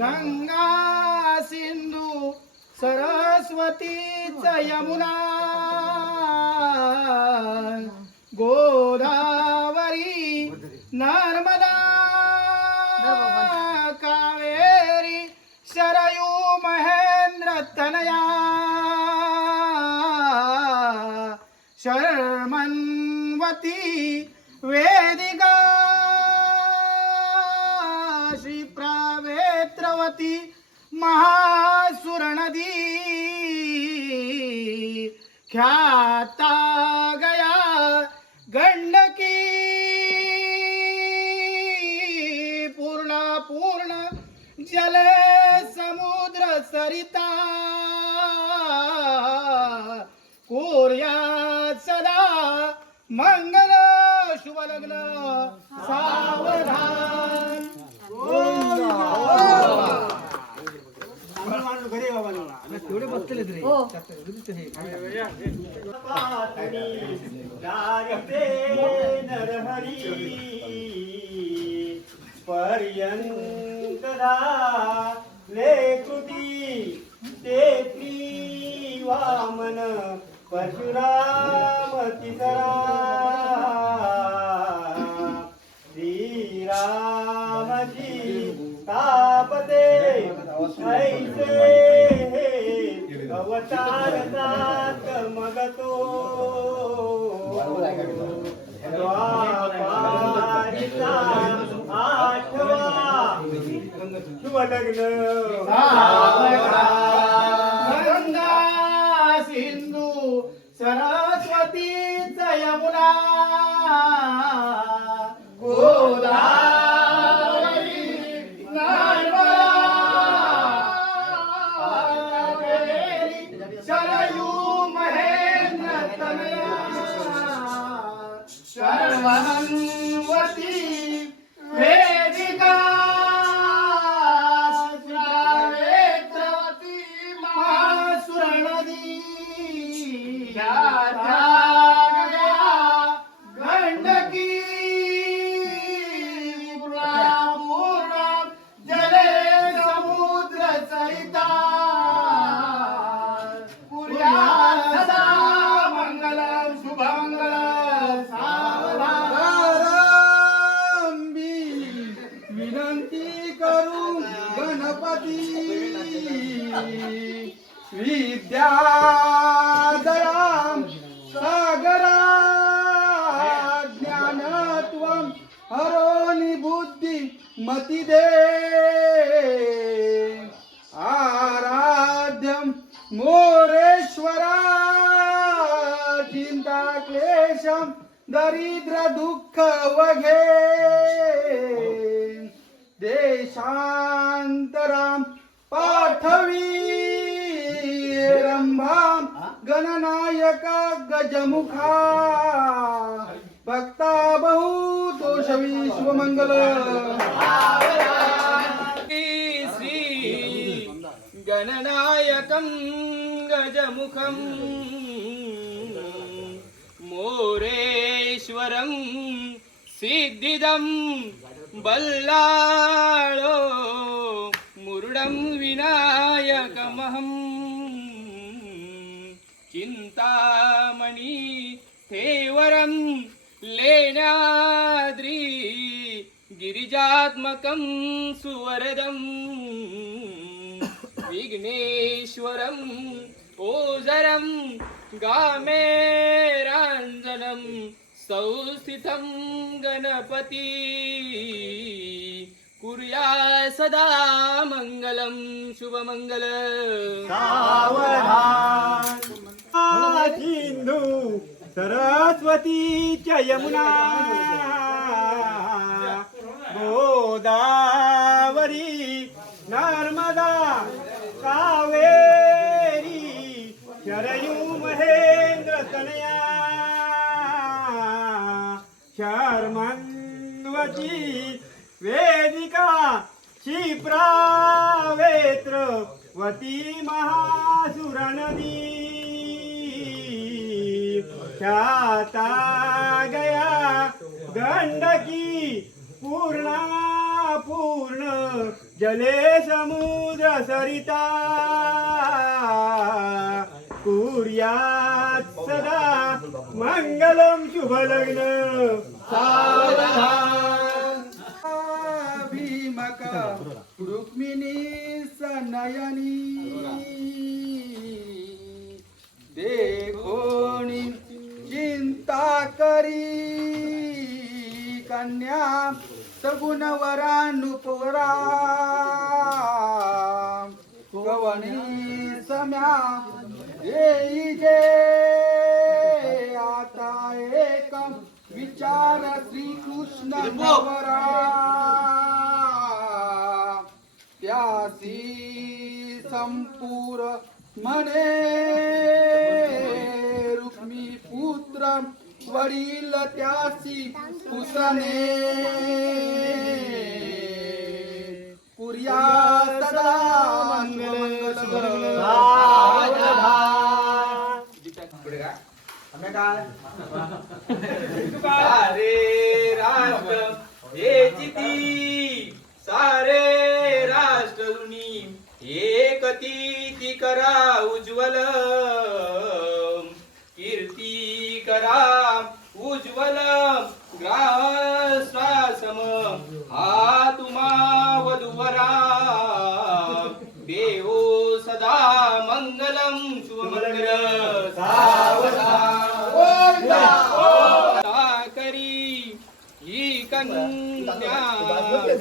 गंगा सिंधू सरस्वतीच यमुना गोदावरी नर्मदा कावेरी शरयू महेंद्र तनया शर्मन्वती वेदिका सरस्वती महासुरनदी ख्याता गया गंडकी। पूर्ण पूर्ण जल समुद्र सरिता। कोर्या सदा मंगल शुभ लग्न सावधान। तेवढे बसलेले रे पर्यंतदा लेकृती तेत्री वामन परशुराम तिसरा श्रीरामजी तापते ऐसे अवतार जात मग तो आठवा शुभ लग्न सिंधू सरस्वतीच यमुना गोदा मोरेश्वरा चिंता क्लेशं दरिद्र दुःख वघे। देशांतराम पाठवी रंभाम गणनायक गजमुखा। भक्ता बहु तोषवी शुभमंगल श्री गणनायकं गजमुखं मोरेश्वरं सिद्धिदं बल्लाळो मुरुडं विनायकमहं चिन्तामणि स्थेवरं लेण्याद्री गिरिजात्मकं सुवरदम् विघ्नेश्वरम् ओझरं गामेराञ्जनं संस्थितं गणपती। कुर्या सदा मङ्गलं शुभमङ्गल सावधान सरस्वती च यमुना। गोदावरी नर्मदा कावेरी। शरयू महेंद्र तनया शर्मन्वती वेदिका क्षिप्रावेत्र वती महासुर ख्याता गया गंडकी पूर्णा पूर्ण जले समुद्र सरिता कुर्यात सदा मंगलम शुभ लग्न सावधान. भीमक रुक्मिणी सनयनी देखोनी चिंता करी कन्या सगुणवरा नुपवरा कवणी सम्या येई जे आता एक विचार श्रीकृष्ण नवरा. त्यासी संपूर म्हणे रुक्मी पुत्र वडील त्यासी पुसणे पुर्या सदा मंगल सारे राष्ट्र एकती सारे राष्ट्र ऋणी एकती करा उज्ज्वल. कीर्ती करा उज्ज्वल. ग्रासम स्वासम करी ही कन्या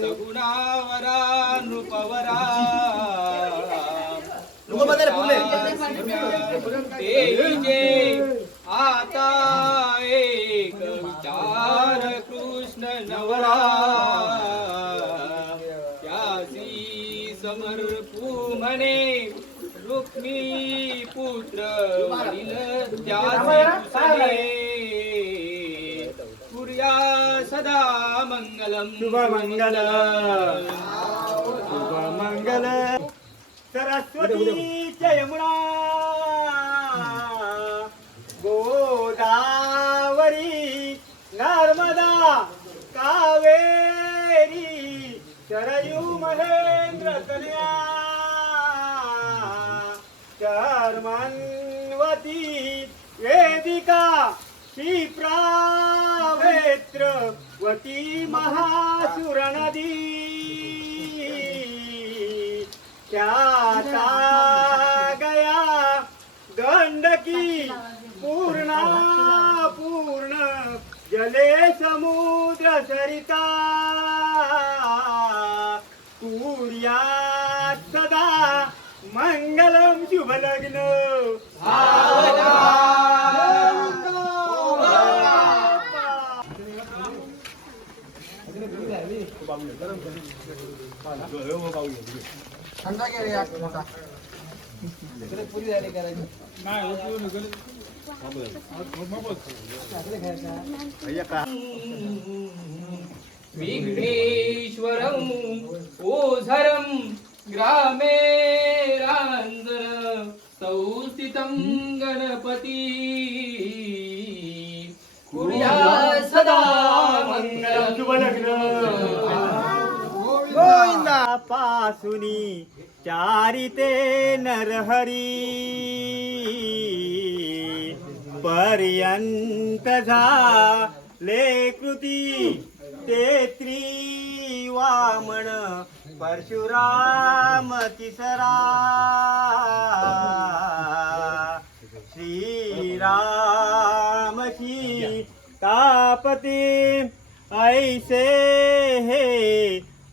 सगुणावरा नृपवरा. ते आता एक विचार कृष्ण नवरा. त्यासी समर्पू म्हणे रुक्मी पुत्र वडील त्यासी पुर्या सदा मंगलम शुभ मंगल. शुभ मंगल. सरस्वती यमुना गोदावरी नर्मदा कावेरी शरयू महेंद्र कन्या. कर्मन्वती वेदिका क्षिप्रावेत्र वती महासुर नदी त्याचा गया गंडकी पूर्णा पूर्ण जले समुद्र सरिता मंगलम शुभ लग्न थंडा घे रे या मोठा पुरी झाली करायची विघ्नेश्वरं ओझरं ग्रामे राञ्जन संस्थितं गणपती कुर्या सदा मङ्गलं शुभ लग्न गोविंदा पासुनी हरिते नरहरी पर्यंत झाले कृती तेत्री त्रिवामण परशुराम तिसरा श्रीरामची तापती ऐसे हे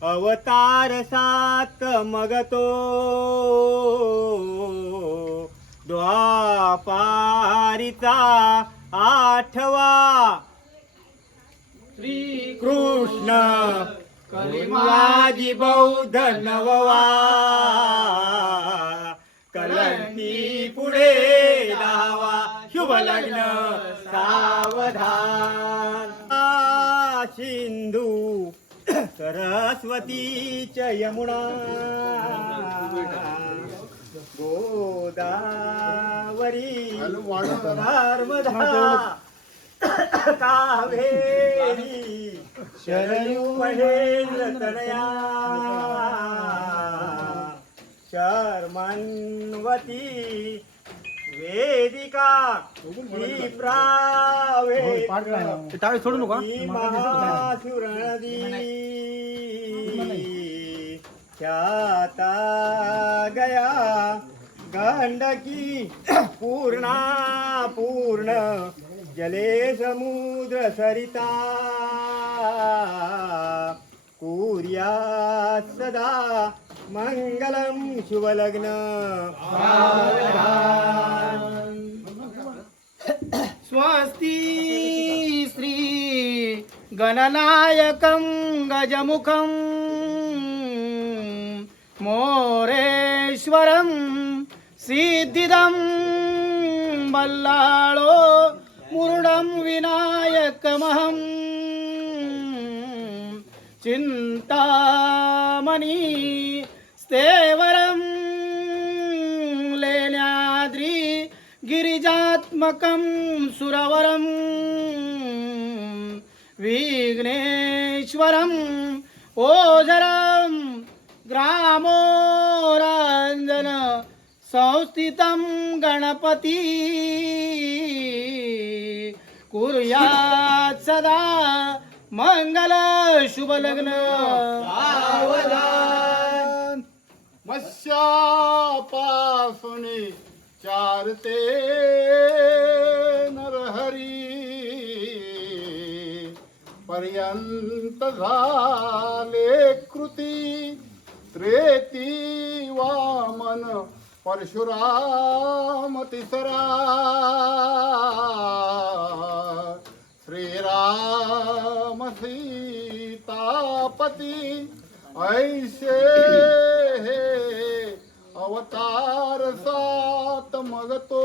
अवतार सात मगतो. द्वापारीचा आठवा. श्री कृष्ण कलिमाजी बौद्ध नववा. कलंकी पुढे लावा शुभ लग्न सावधान सिंधू सरस्वतीच यमुना. गोदावरी नर्मदा कावेरी शरणू महेंद्र तनया. शर्मन्वती वेदिका ही टाळी सोडू नका. ही ख्याता गया. गंडकी पूर्णा पूर्ण. जले समुद्र सरिता. कुर्या सदा. मंगलम शुभलग्न। स्वस्ति श्री गणनायकं गजमुखं मोरेश्वरं सिद्धिदं बल्लाळो मुरुडं विनायकमहं चिन्तामणि स्तेवरं लेण्याद्रि गिरिजात्मकं सुरवरं विघ्नेश्वरम् ओझरं ग्रामोरञ्जन संस्थितं गणपती कुर्यात् सदा मंगल शुभलग्न मत्स्यापासुनी चारते नरहरी। पर्यंत झाले कृती त्रेती वामन परशुराम तिसरा। श्रीराम सीतापती ऐसे हे अवतार सात मगतो।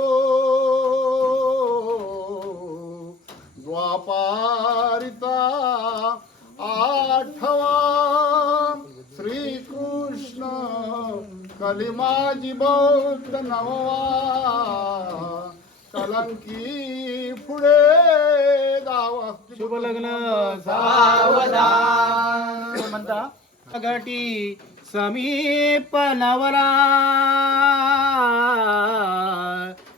द्वापारिता आठवा श्रीकृष्ण कलिमाजी बौद्ध नववा। कलंकी पुढे दावा शुभलग्न सावधान। म्हणता घटी समीप नवरा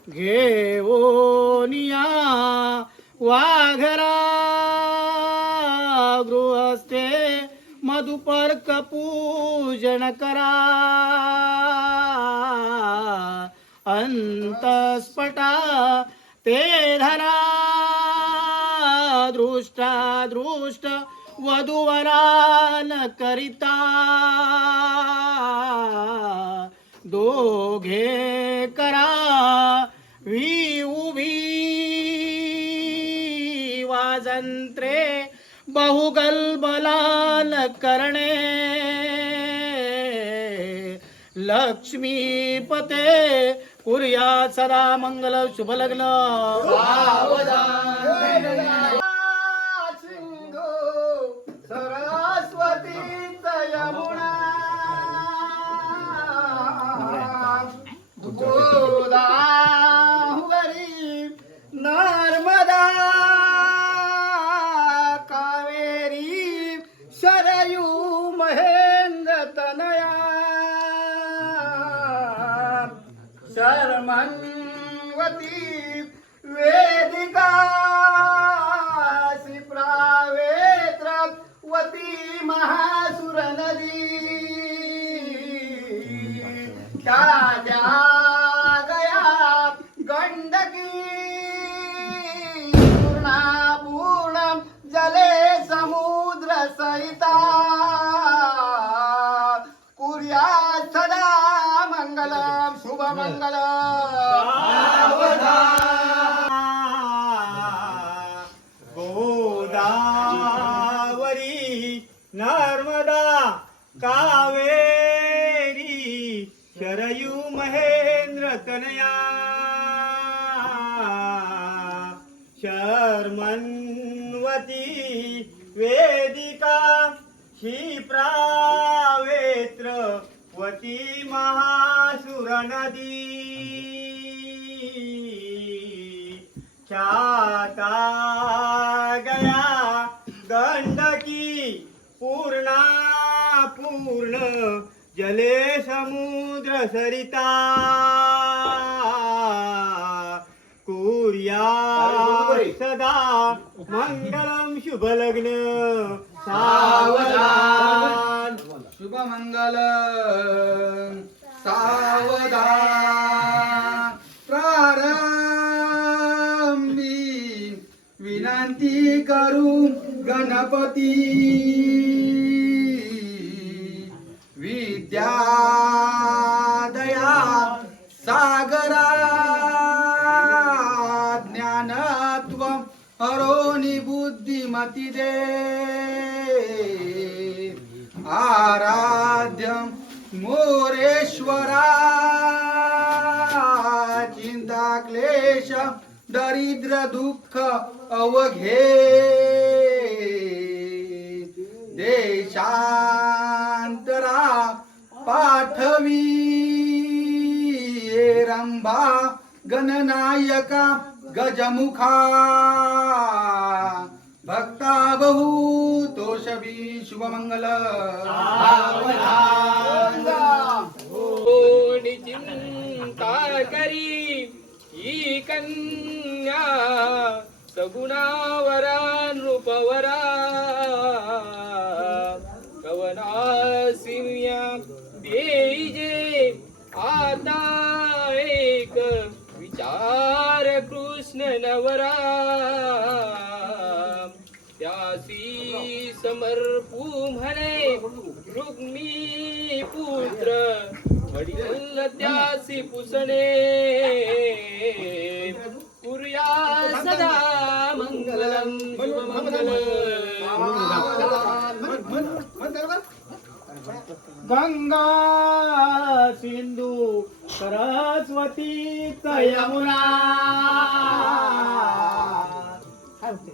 घेवोनिया वाघरा गृहस्थे मधुपर्क पूजन करा. अंतस्फटा ते धरा. दृष्टा दृष्ट वधुवरान करिता दोघे करा वी उभी वाजंत्रे बहुगलबलान करणे लक्ष्मीपते कुर्या सदा मंगल शुभलग्न। धर्मन्वती वेदिका ही प्रावेत्रवती महासुरनदी ख्याता गया गंडकी पूर्णा पूर्ण जले समुद्र सरिता. कुर्या सदा मंगलम शुभ लग्न सावधान. शुभ मंगल सावधान. प्रारंभी विनंती करू गणपती. बुद्धिमती दे आराध्य मोरेश्वरा। चिंता क्लेश दरिद्र दुःख अवघे। देशांतरा पाठवी। रंभा गणनायका गजमुखा। भक्ता बहु तोषवी शुभमंगल कोणी चिंता करी ही कन्या सगुणावरा नृपवरा कवनासिन्या देईजे आता एक विचार कृष्ण नवरा समर्पू म्हणे रुक्मी पुत्र वडील त्यासी पुसणे. पुर्या सदा मंगलम गंगा सिंधू सरस्वती यमुना.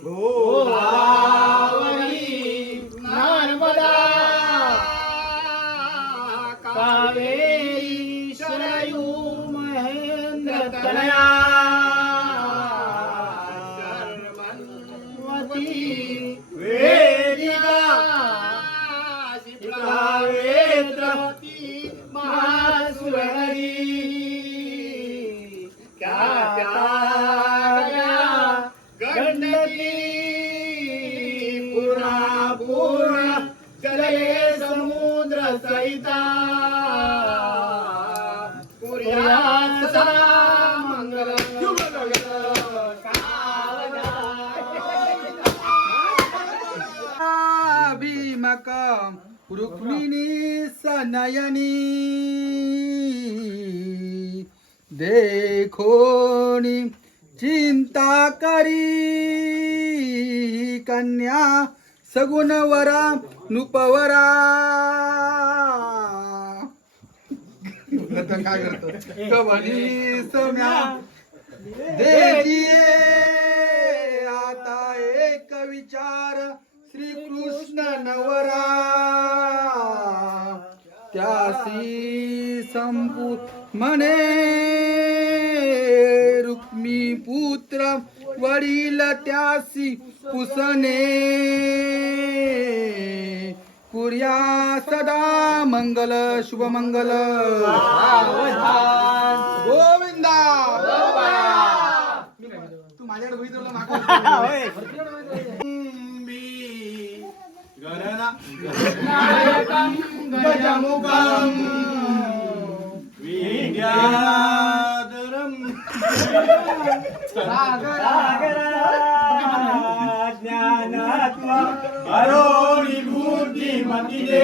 गोदावरी समुद्र सहिता मंगल रुक्मिणी सनयनी। देखोनी चिंता करी कन्या सगुणवरा नुपवरा. काय करतो? कवनी सम्या. देजिये आता एक विचार. श्री कृष्ण नवरा. त्यासी संपू म्हणे रुक्मी पुत्र वडील त्यासी पुसणे कुर्या सदा मंगल शुभ मंगल। गोविंदा। तू माझ्याकडे गजमुखम विद्याधरम જ્ઞાનાત્મા હરો વિભૂતિ મતિ દે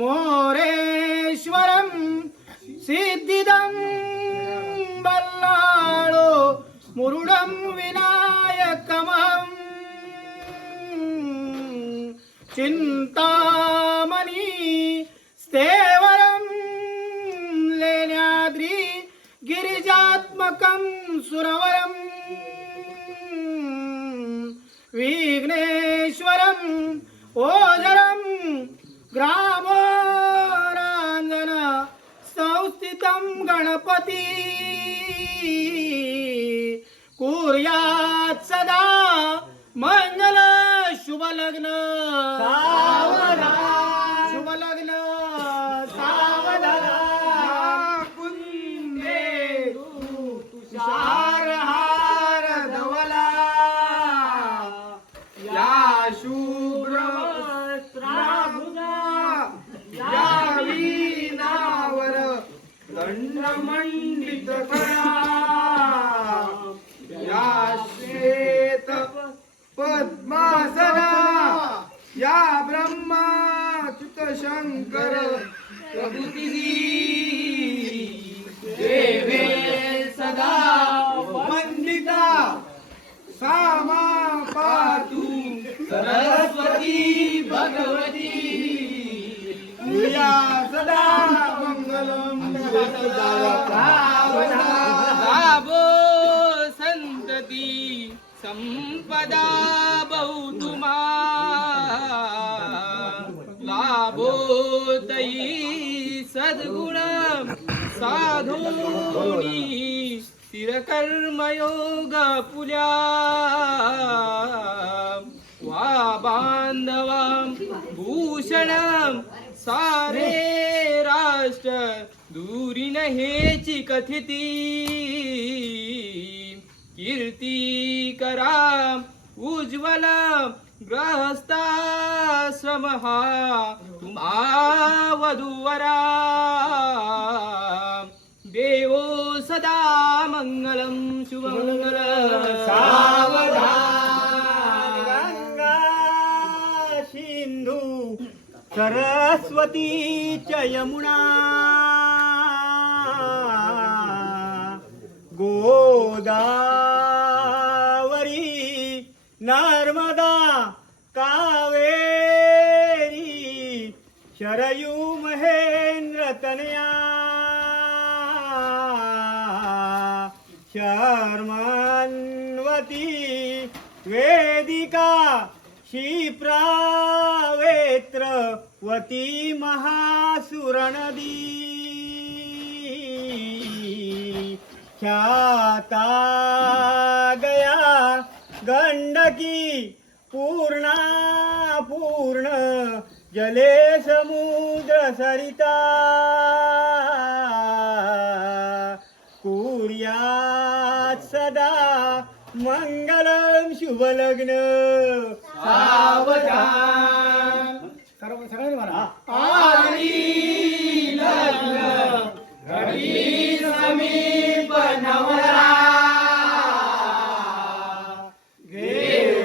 मोरेश्वरं सिद्धिदं बल्लाळो मुरुडं विनायकमहं चिन्तामणि स्थेवरं लेण्याद्रि गिरिजात्मकं सुरवरम् विघ्नेश्वरम् ओजरम् ग्रामोराञ्जन संस्थितं गणपती. कुर्यात् सदा मङ्गल शुभलग्न. शुभलग्न लाभो संतती संपदा बहुतुमा लाभो तई सद्गुण साधोनी स्थिरकर्मयोग पुल्या। वा बांधवा भूषणं सारे राष्ट्र दूरी हेची कथिती. कीर्ती करा उज्ज्वल ग्रहस्थाश्रम हा तुम्हा वधूवरा देवो सदा मंगलम शुभमंगल सावधान सरस्वती च यमुना। गोदावरी नर्मदा कावेरी शरयू महेंद्र तनया। शर्मन्वती वेदिका क्षिप्रावेत्र वती महासुरनदी। ख्याता गया गंडकी पूर्णा पूर्ण जले समुद्र सरिता। कुर्यात सदा मंगलम शुभलग्न। सावधान. सगळ्यांनी म्हणा. आली लग्न. घडी समीप नवरा घेऊनिया